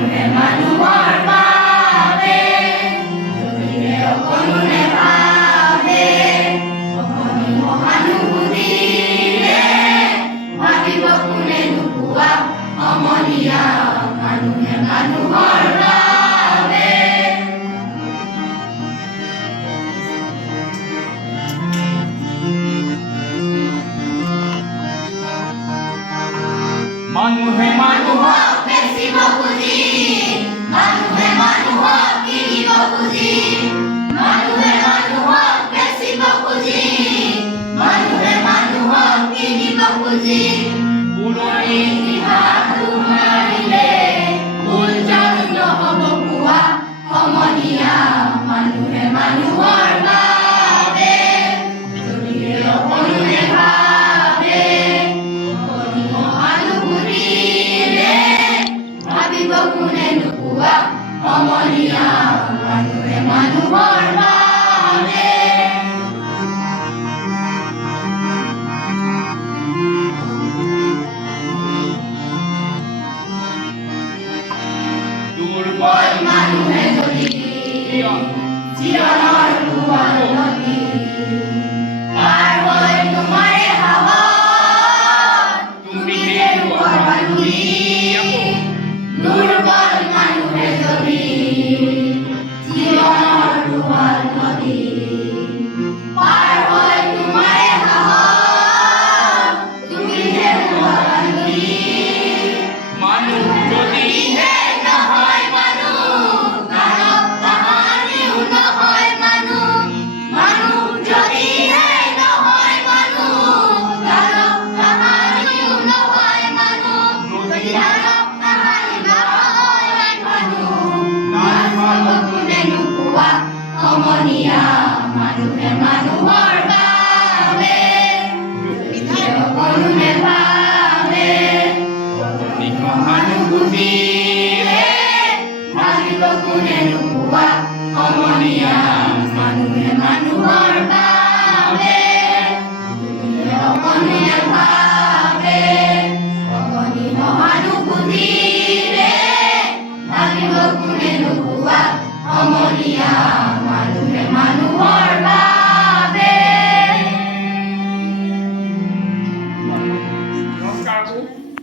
মানুহে মানুহৰ বাবে যদিহে অকণোনে ভাবে অকণি সহানুভূতিৰে ভাবিব কোনে নোপোৱা সমনীয়া মানুহে মানুহৰ বাবে মানুহে মানুহক বেচিব খুজি মানুহে মানুহক কিনিব খুজি মানুহে মানুহক বেচিব খুজি মানুহে মানুহক কিনিব খুজি পুৰণি ইতিহাস মাৰিলে ভুল জানো নহ'ব পোৱা সমনীয়া মানুহে মানুহৰ বাবে যদিহে অকণোনে ভাবে অকণি সহানুভূতিৰে ভাবিব কোনে নোপোৱা সমনীয়া মানুহে মানুহৰ বাবে দুৰ্বল মানুহে যদি জীৱনৰ দুৰ্বল নদী পাৰ হৈ তোমাৰে সাহস তুমি হেৰুৱাৰ বান্ধি দুৰ্বল মানুহে যদি জীৱনৰ দুৰ্বল নদী পাৰ হৈ তোমাৰে সাহস তুমি হেৰুৱাৰ বান্ধি মানুহ যদিহে নহয় মানুহ দানৱ কাহানিও নহয় মানুহ মানুহ যদিহে নহয় মানুহ দানৱ কাহানিও নহয় মানুহ যদি দানৱ কাহানি নহয় মানুহ নাচাব কোনে নোপোৱা সমনীয়া মানুহে মানুহৰ বাবে যদিহে অকণোনে ভাবে অকণি সহানুভূতিৰে ভাবিব কোনে নোপোৱা সমনীয়া মানুহে মানুহৰ বাবে যদিহে অকণোনে ভাবে অকণি সহানুভূতি